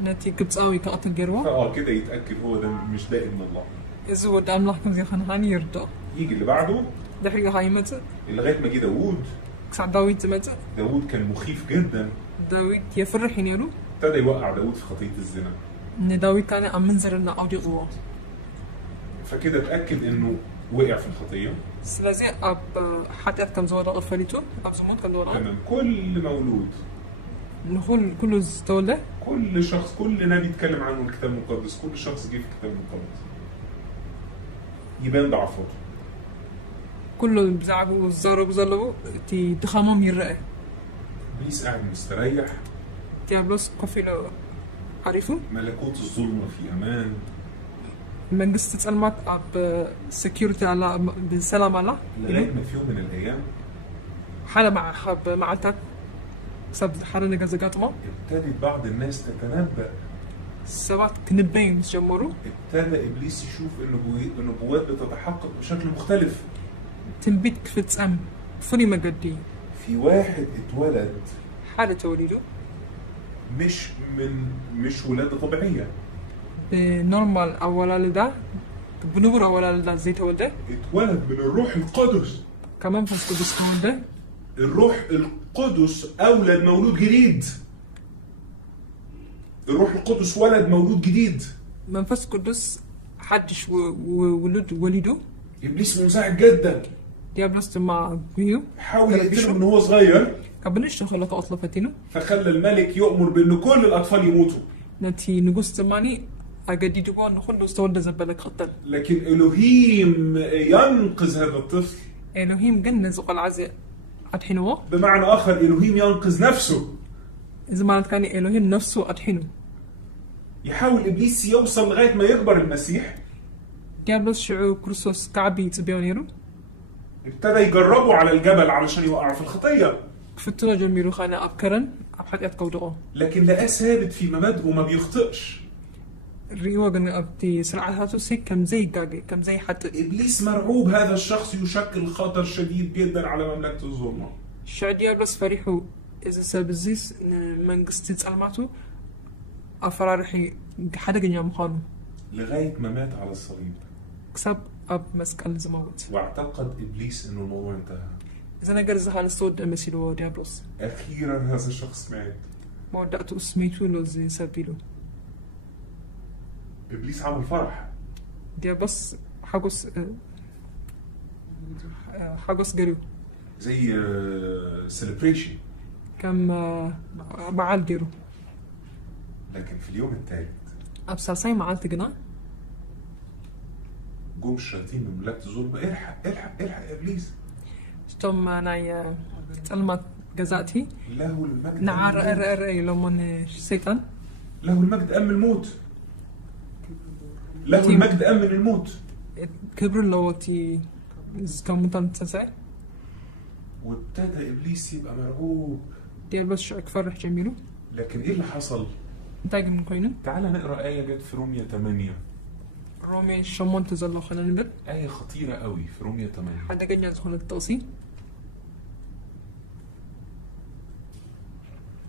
نتي كبتساوي كقتل جروا كده يتأكد هو ده مش ده ابن الله. إذا هو دام لحكم زي خنهاني يرضى. يجي اللي بعده دحري هاي متى لغاية ما جه داوود. كسر داوود متى. داوود كان مخيف جدا. داوود يفرح ينيرو. ابتدى يوقع داوود في خطية الزنا. إن داوود كان عم منزل لنا أودي قوة. فكده اتأكد إنه وقع في الخطية. سلازي أب حتى كم زوار غفلتو أب زمون كم زوار. تمام. كل مولود نقول كله استولى. كل شخص، كل نبي يتكلم عنه الكتاب المقدس، كل شخص جه في الكتاب المقدس يبان ضعفه. كله بزعبوا وزاروا بزلبوا تي تخامم يرأي. إبليس قاعد مستريح. ديابلوس كفيله عارفه. ملكوت الظلمة في أمان. منجست تسلمت أب سكيورتي على بالسلام على. لغاية ما في يوم من الأيام حالة مع حب مع تك سب حالة نجازجات ما. ابتدت بعض الناس تتنبأ. سبات كنبين جمروا. ابتدى إبليس يشوف النبوات بتتحقق بشكل مختلف. تنبيت كفت أم فني مجدي. في واحد اتولد حالة توليده مش ولادة طبيعية. بنورمال أولا لده بنور أولا لده زي تولده اتولد من الروح القدس. كمان فاس قدس تولده. الروح القدس أولد مولود جديد. الروح القدس ولد مولود جديد. منفس قدس حدش ولده. إبليس منزعج جدا. ديابلوس مع بيو حاول يقتله من هو صغير. كبنش خلق أطلع فتينه. فخلى الملك يؤمر بأن كل الأطفال يموتوا. نتي نقص تماني أجدي جبان نخلو استولد زبالك قتل. لكن إلهيم ينقذ هذا الطفل. إلهيم جنز العزاء أدحنه. بمعنى آخر إلهيم ينقذ نفسه. إذا ما كان إلهيم نفسه أدحنه. يحاول إبليس يوصل لغاية ما يكبر المسيح. ديابلوس شعو كريستوس كعبي تبيونيرو. ابتدى يجربوا على الجبل علشان يوقعوا في الخطية. فتنا جميلو خانا أبكرن أبحث أتقودقه. لكن لقاه ثابت في مبادئه وما بيخطئش. ريوا قلنا أبتي سرعة سي كم زي قاقي كم زي حتى ابليس مرعوب، هذا الشخص يشكل خطر شديد جدا على مملكه الظلمه. شعدي بس فريحو إذا سبزيس من قصتي تسلماتو أفرارحي حدا قنيا مخانو لغايه ما مات على الصليب كسب أب مسكال زموت. واعتقد ابليس انه الموضوع انتهى. إذا نقدر زهال الصوت أمسيلو ديابلوس اخيرا هذا الشخص مات. ما ودأتو اسميتو لو زي سبيلو ابليس عمل فرح. ديابلوس حقوس حقوس قريو زي سيلبريشن. كم معال ديرو لكن في اليوم الثالث أبساساي معال تقنا قوم الشياطين من مملكه الظلمه، الحق الحق الحق يا ابليس. شتوم أنا تسلمت جزاتي له المجد نعار أر لو من سيطان له المجد أم الموت. له المجد أم من الموت. كبر لوتي كم تسعة وابتدى إبليس يبقى مرعوب. ديال بس شو فرح جميله. لكن إيه اللي حصل؟ نتاج من كوينه. تعال نقرأ آية جت في رومية 8. رومي شمون تزلوا خلينا نبدأ. آية خطيرة قوي في رومية 8. حدا قلنا يدخل التوصي.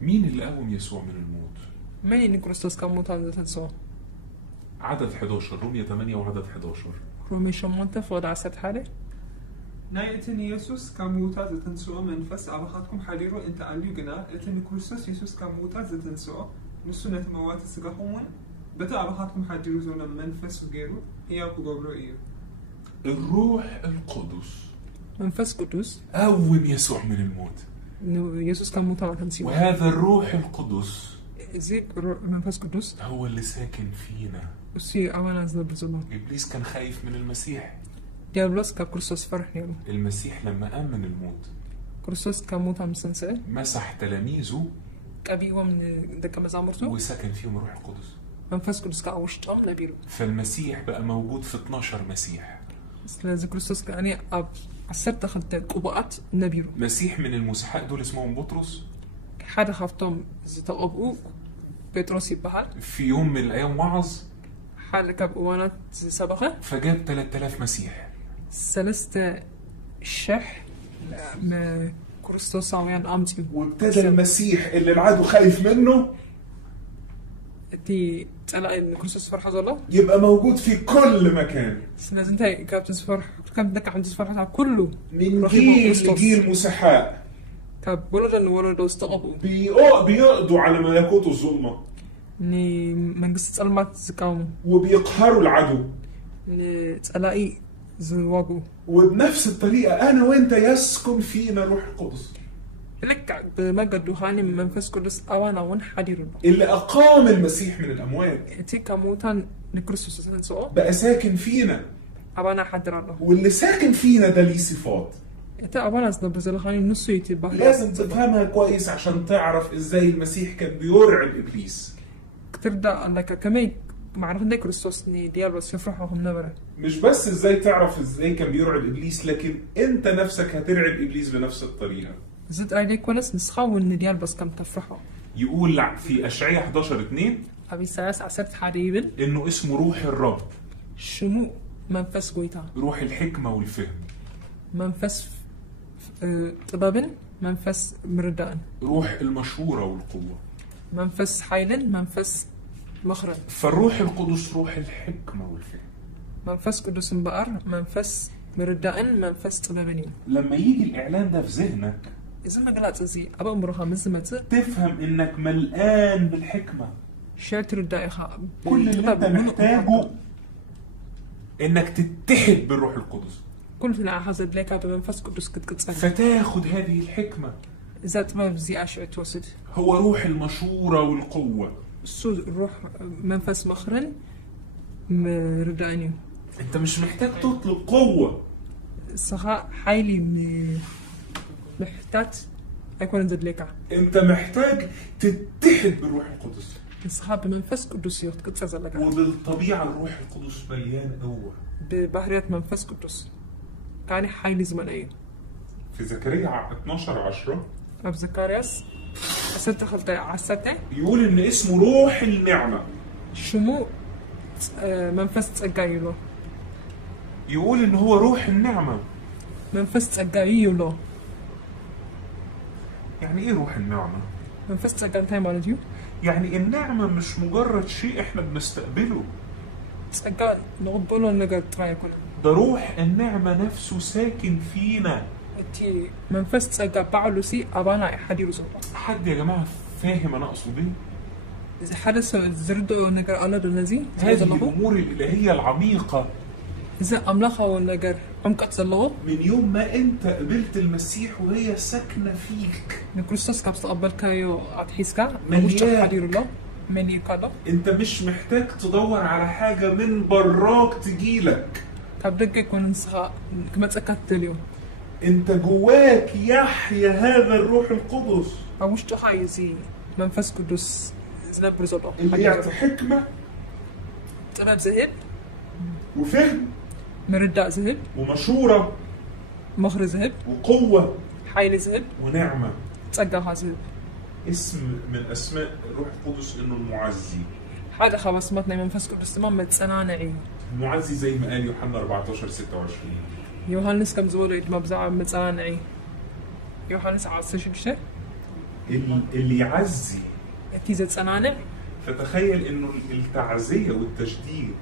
مين اللي قوم يسوع من الموت؟ مين كريستوس كان موت هذا تنسوا؟ عدد 11 رومية 8 وعدد 11. رومي شمون تفوض عسد حاله. نايتن يسوس كموتا زتنسوا منفس أبخاتكم حريرو أنت عليو جنا اتن كريستوس يسوس كموتا زتنسوا نسونة موات السجاحون بتا أبخاتكم حريرو زونا منفس وغيرو هي كوجبرو إيه الروح القدس منفس قدوس قوم يسوع من الموت. إنه يسوس كان موت على تنسوا. وهذا الروح القدس زي منفس قدوس هو اللي ساكن فينا. وسي أوانا زل بزمان. إبليس كان خايف من المسيح. ديابلوس ككريستوس فرح يلو. المسيح لما قام من الموت كريستوس كان موت عم سنسة. مسح تلاميذه كبيوة من دكا مزامرته. وسكن فيهم الروح القدس. منفس قدوس كأوشتهم نبيلو. فالمسيح بقى موجود في 12 مسيح. لازم كريستوس كأني أب عسرت خلت قبقات نبيلو. مسيح من المسحاء دول اسمهم بطرس. حدا خافتهم زتقبقوا بطرس يبحر. في يوم من الأيام وعظ. حال كبقوانات سبقة. فجاب 3000 مسيح. سلسة الشح ما كريستوس عويان أمتي. وابتدى المسيح اللي العدو خايف منه دي تلاقي إن كريستوس فرح الله يبقى موجود في كل مكان. لازم أنت كابتن فرح كم دك عم تفرح على كله من جيل لجيل مسحاء. كاب ولد استقبوا بيقضوا على ملكوت الظلمة. إني من قصة المات زكاهم. وبيقهروا العدو. إني تلاقي زواجه. وبنفس الطريقة أنا وأنت يسكن فينا روح القدس. لك بمجد دوخاني من منفس قدس أوانا ون حدير اللي أقام المسيح من الأموات. تيك موتان لكريستوس سنسو. بقى ساكن فينا. أوانا حدر الله. واللي ساكن فينا ده ليه صفات. أنت أوانا زنبرزل خاني نصو يتبه. لازم تفهمها كويس عشان تعرف إزاي المسيح كان بيرعب إبليس. تردا أنك كمان معرفة كريستوس ني ديالوس يفرحهم نبرة. مش بس إزاي تعرف إزاي كان بيرعب إبليس، لكن أنت نفسك هترعب إبليس بنفس الطريقة. زد عليك ونس نسخاو إن ديالوس كم تفرحه. يقول في أشعياء 11:2 أبي ساس عسرت حريبا. إنه اسمه روح الرب. شمو منفس قويتا. روح الحكمة والفهم. منفس طبابا منفس مردان. روح المشورة والقوة. منفس حيلا منفس مخرج. فالروح القدس روح الحكمة والفهم. منفس قدس بقر منفس مردان منفس طبابنين. لما يجي الإعلان ده في ذهنك إذا ما قلت زي أبا أمرها مزمت تفهم إنك ملآن بالحكمة. شاتر الدائخة. كل اللي أنت محتاجه إنك تتحد بالروح القدس. كل فينا حزد لك بمنفس قدس كت فتاخد هذه الحكمة. إذا تمام زي أشعة توسد. هو روح المشورة والقوة. روح منفس مخرن مرداني. أنت مش محتاج تطلب قوة. الصخاء حيلي محتاج أكون زد لك. أنت محتاج تتحد بالروح القدس. الصخاء بمنفس قدس يتكتسز لك. وبالطبيعة الروح القدس مليان قوة. ببحرية منفس قدس. كان حيلي زمنية. في زكريا 12:10 أب زكرياس ستة خلطة عسته يقول إن اسمه روح النعمة. شمو منفس ጸጋዩ له يقول ان هو روح النعمة. منفس ጸጋዩ له يعني ايه روح النعمة؟ منفس ጸጋ እንታይ ማለት እዩ يعني النعمة مش مجرد شيء احنا بنستقبله، ጸጋ ንቕበሎ ነገር ጥራይ ኣይኮነን ده روح النعمة نفسه ساكن فينا. እቲ መንፈስ ጸጋ ባዕሉ ሲ ኣባና ሓዲሩ ዘሎ حد يا جماعة فاهم انا اقصد ايه؟ እዚ ሓደ ሰብ ዝርድኦ ነገር ኣሎ ዶ ነዚ هذه الامور الالهية العميقة እዚ ኣምላኻዊ ነገር ዕምቀት ዘለዎ من يوم ما انت قبلت المسيح وهي ساكنة فيك. ንክርስቶስ ካብ ዝተቐበልካዮ ኣትሒዝካ مليان. ውሽጢ ሓዲሩ ኣሎ መሊእካ ኣሎ انت مش محتاج تدور على حاجة من براك تجيلك، ካብ ደገ ይኮነ ንስኻ ክመፀካ ትደልዮ انت جواك يحيا هذا الروح القدس ኣብ ውሽጢኻ እዩ እዚ መንፈስ ቅዱስ ዝነብር ዘሎ اللي يعطي حكمة ጥበብ ዝህብ وفهم ምርዳእ ዝህብ ومشورة ምኽሪ ዝህብ وقوة ሓይሊ ዝህብ ونعمة. ጸጋኻ ዝህብ اسم من اسماء الروح القدس انه المعزي. ሓደ ካብ ኣስማት ናይ መንፈስ ቅዱስ ድማ መፀናንዒ እዩ المعزي زي ما قال يوحنا 14:26 ዮሃንስ ከም ዝበሎ እዩ ድማ ብዛዕባ መፀናንዒ ዮሃንስ 16 اللي يعزي. እቲ ዘፀናንዕ فتخيل انه التعزية والتجديد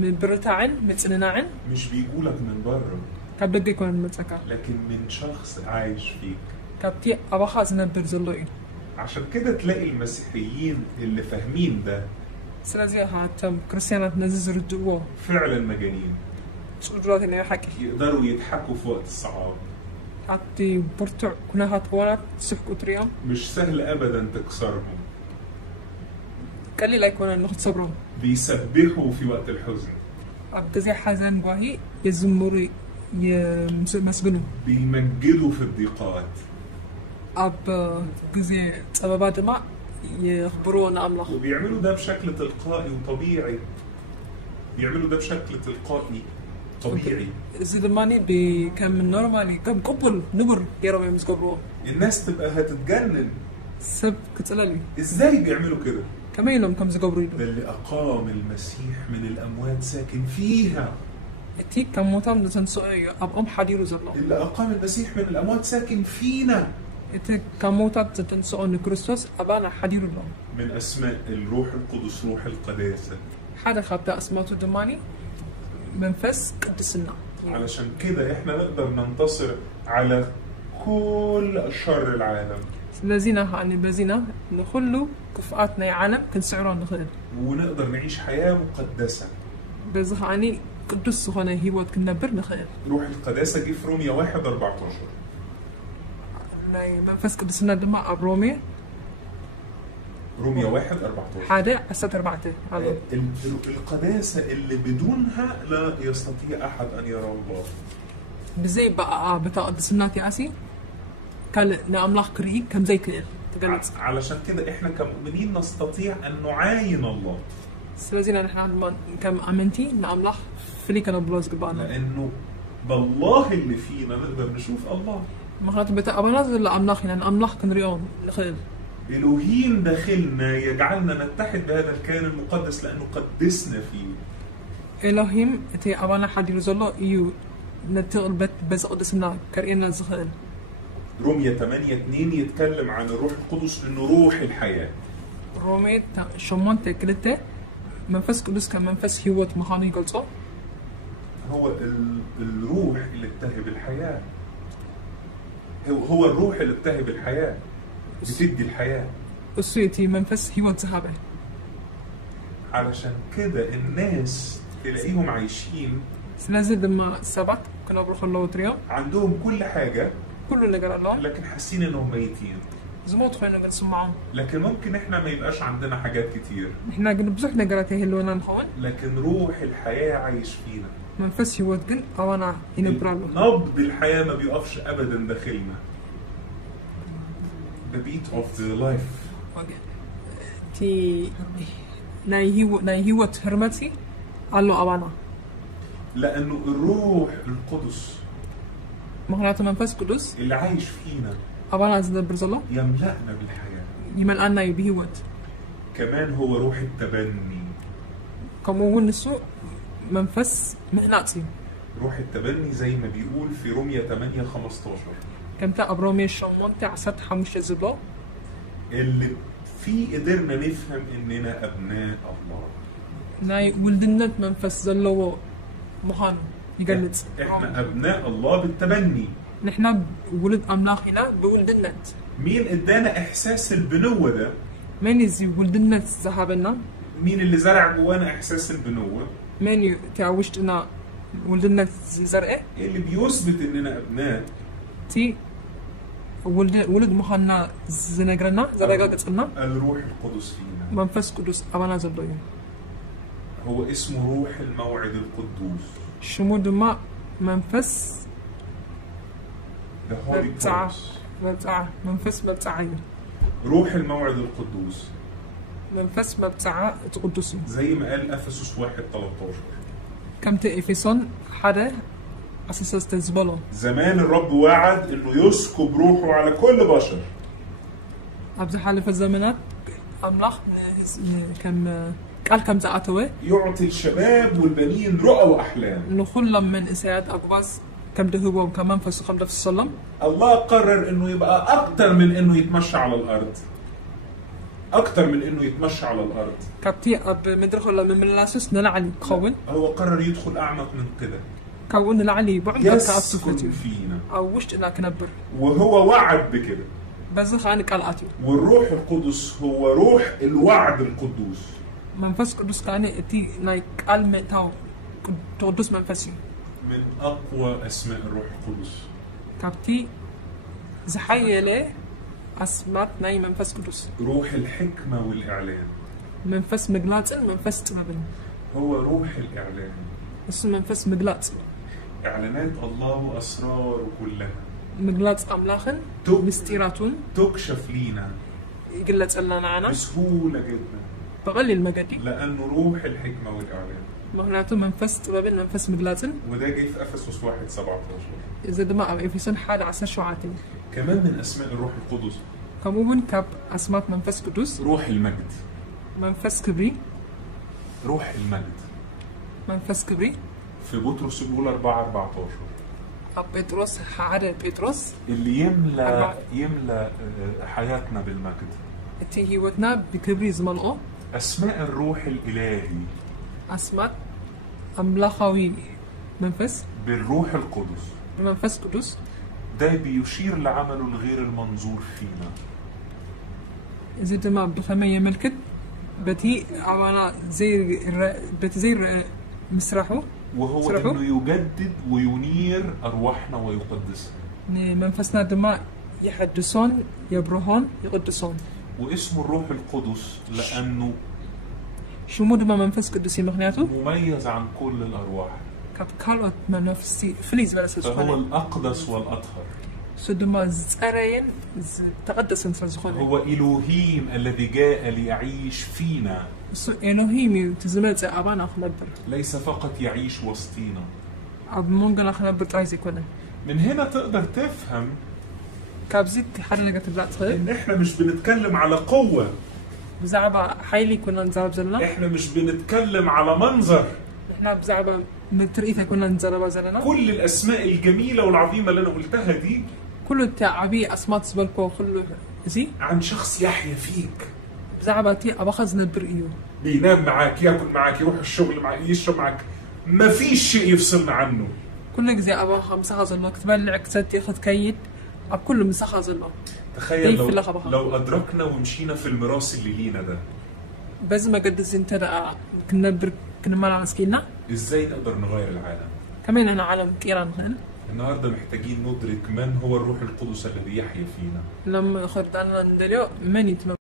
ምብርታዕን ምፅንናዕን مش بيجولك من بره، ካብ ደገ ይኮነ ንመፀካ لكن من شخص عايش فيك. ካብቲ ኣባኻ ዝነብር ዘሎ እዩ عشان كده تلاقي المسيحيين اللي فاهمين ده ስለዚ ሃቶም ክርስትያናት ነዚ ዝርድእዎ فعلا مجانين، ፅዱራት ናይ ሓቂ يقدروا يضحكوا في وقت الصعاب. ኣብቲ ብርቱዕ ኩነታት እዋናት ዝስሕቁ ትሪኦም مش سهل ابدا تكسرهم، ቀሊል ኣይኮነን ንክትሰብሮም بيسبحوا في وقت الحزن، ኣብ ግዜ ሓዘን ጓሂ የዝምሩ የመስግኑ بيمجدوا في الضيقات، ኣብ ግዜ ፀበባ ድማ يخبروا ንኣምላኽ وبيعملوا ده بشكل تلقائي وطبيعي. بيعملوا ده بشكل تلقائي طبيعي. እዚ ድማኒ ብከም ኖርማሊ ከም ቅቡል ንቡር ገይሮም እዮም ዝገብርዎ الناس تبقى هتتجنن، ሰብ ክፅለል እዩ ازاي بيعملوا كده؟ ከመይ ኢሎም ከም ዝገብሩ ኢሉ ده اللي اقام المسيح من الاموات ساكن فيها. እቲ ካብ ሞታም ዝተንስኦ እዩ ኣብኦም ሓዲሩ ዘሎ اللي اقام المسيح من الاموات ساكن فينا. እቲ ካብ ሞታት ዝተንስኦ ንክርስቶስ ኣባና ሓዲሩ ኣሎ من اسماء الروح القدس روح القداسة. ሓደ ካብቲ ኣስማቱ ድማኒ መንፈስ ቅድስና علشان كده احنا نقدر ننتصر على كل شر العالم ስለዚ ናኸዓኒ በዚና ንኩሉ ክፍኣት ናይ ዓለም ክንስዕሮ ንኽእል ونقدر نعيش حياة مقدسة. በዚ ከዓኒ ቅዱስ ዝኾነ ሂወት ክንነብር ንኽእል روح القداسة جه في رومية 1:14. ናይ መንፈስ ቅድስና ድማ ኣብ ሮሜ رومية 1:14. ሓደ 14 ኣሎ القداسة اللي بدونها لا يستطيع أحد أن يرى الله. ብዘይ በኣኣ በታ ቅድስና እቲኣሲ ካልእ ንኣምላኽ ክርኢ ከም ዘይክእል ትገልፅ علشان كده احنا كمؤمنين نستطيع أن نعاين الله، ስለዚ ንሕና ድማ ከም ኣመንቲ ንኣምላኽ ፍልይ ከነብሎ ዝግባአና لأنه بالله اللي فينا نقدر نشوف الله. ምክንያቱ በቲ ኣባና ዘሎ ኣምላኽ ኢና ንኣምላኽ ክንሪኦ ንኽእል إلهيم داخلنا يجعلنا نتحد بهذا الكيان المقدس لأنه قدسنا فيه. ኤሎሂም እቲ ኣባና ሓዲሩ ዘሎ እዩ ነቲ ቅልበት በዚ ቅድስና ከርእየና ዝኽእል رومية 8:2 يتكلم عن الروح القدس إنه روح الحياة. ሮሜ 8:2 መንፈስ ቅዱስ ከም መንፈስ ሂወት ምዃኑ ይገልጾ هو الروح اللي بتهب الحياة، هو الروح اللي بتهب الحياة، بتدي الحياة. እሱ እቲ መንፈስ ሂወት ዝሃበ علشان كده الناس تلاقيهم عايشين ስለዚ ድማ ሰባት ክነብሩ ከለዉ ትሪኦም عندهم كل حاجة ኩሉ ነገር ኣለዎም لكن حاسين إنهم ميتين. ዝሞት ኮይኑ ነገር ዝስምዖም لكن ممكن إحنا ما يبقاش عندنا حاجات كتير، ንሕና ግን ብዙሕ ነገራት ይህልወና ንኸውን لكن روح الحياة عايش فينا. መንፈስ ሂወት ግን ኣባና ይነብር ኣሎ نبض الحياة ما بيقفش أبدا داخلنا. The beat of the life. እቲ ናይ ሂወት ህርመት ኣሎ ኣባና لأنه الروح القدس ምክንያቱ መንፈስ ቅዱስ اللي عايش فينا ኣባና ዝነብር ዘሎ يملأنا بالحياة. ይመልኣና እዩ ብሂወት كمان هو روح التبني. كمون نسو منفس مهناتي روح التبني زي ما بيقول في رومية 8:15 كمتا أبرومي شمونتي عسات حموش زبلو اللي فيه قدرنا نفهم اننا ابناء الله. ناي ولدنت منفس زلو مهان يقلت احنا ابناء الله بالتبني. نحنا ولد أملاخنا بولدنت. مين ادانا احساس البنوة ده؟ مين يزي ولدنت ذهبنا؟ مين اللي زرع جوانا احساس البنوة؟ مين تعوشتنا ولدنت زرقة؟ اللي بيثبت اننا ابناء تي ولد مخنا زنقرنا زرقنا الروح القدس فينا. منفس قدس أبانا زلوين. هو اسمه روح الموعد القدوس. شمود ما منفس The Holy Ghost. منفس مبتعي. روح الموعد القدوس. منفس مبتعة تقدسه. زي ما قال أفسس 1:13. كم تأفسون حدا أساس تزبله. زمان الرب وعد إنه يسكب روحه على كل بشر. أبز حالف الزمانات أملاخ كم زعتوه. يعطي الشباب والبنين رؤى وأحلام. نخل من إسياد أقواس كم دهوا وكمان فسخم ده في الصلم. الله قرر إنه يبقى أكتر من إنه يتمشى على الأرض. أكتر من إنه يتمشى على الأرض. كابتي أب مدرخ ولا من لاسوس نلعلي كون. هو قرر يدخل أعمق من كده. كون نلعلي بعد يسكن فينا. أو وش إنك نبر. وهو وعد بكده. بزخ عنك على الأتي. والروح القدس هو روح الوعد القدوس. منفس قدس كان إتي نايك المتاو قدس منفسي. من أقوى أسماء الروح القدس. كابتي زحية له أسماء ناي منفس قدس. روح الحكمة والإعلان. منفس مقلاطن منفس تمبن. هو روح الإعلان. اسمه منفس مقلاط. إعلانات الله وأسراره كلها. مقلاط أملاخن. مستيراتون. تكشف لينا. يقلت لنا عنا. بسهولة جدا. بغلي المقادي. لأنه روح الحكمة والإعلان. مهناته منفس تمبن منفس مقلاطن. وده جاي في أفسس 1:17. إذا دماء إفسون حال عسر شعاتين. كمان من أسماء الروح القدس. كمون كاب أسماء منفس قدس. روح المجد. منفس كبري. روح المجد. منفس كبري. في بطرس بيقول 4:14. بطرس حعد بطرس. اللي يملى حياتنا بالمجد. تي هيوتنا بكبري زمانه. أسماء الروح الإلهي. أسماء أملاخوي منفس. بالروح القدس. بمنفس قدس. ده بيشير لعمله الغير المنظور فينا. إذا دما بخمية ملكت بتي أوانا زي مسرحه. وهو إنه يجدد وينير أرواحنا ويقدسها. منفسنا دما يحدثون يبرهون يقدسون. واسمه الروح القدس لأنه شو دما منفس قدسي مغنياته مميز عن كل الأرواح. كالوت منفسي فليز بلا سوسخانة. فهو الأقدس والأطهر. سدما زارين تقدس انسان. هو إلهيم الذي جاء ليعيش فينا. إلهيم تزمت أبانا خنبر. ليس فقط يعيش وسطينا. أب مونغنا خنبر عايز يكون. من هنا تقدر تفهم كابزيت حدا لقت بلاتخي. إن إحنا مش بنتكلم على قوة. بزعبة حيلي كنا نزعب زلنا. إحنا مش بنتكلم على منظر. إحنا بزعبة نترئيتها كنا نزرب زلنا. كل الأسماء الجميلة والعظيمة اللي أنا قلتها دي كله تعبي أسماء تسبلكو كله زي عن شخص يحيا فيك. بزعبتي أبخذ نبرئيو. بينام معاك، ياكل معاك، يروح الشغل معاك، يشرب معاك، ما فيش شيء يفصلنا عنه. كل زي أبخذ مسخز الله تبلع كسد ياخذ كيد أب كله مسخز الله. تخيل لو أدركنا ومشينا في الميراث اللي لينا ده. بس ما قد زين ترى كنا ما نعسكينا. إزاي نقدر نغير العالم؟ كمان أنا عالم كيران هن. النهارده محتاجين ندرك من هو الروح القدس الذي يحيا فينا. لما خرجنا ندريو من يتم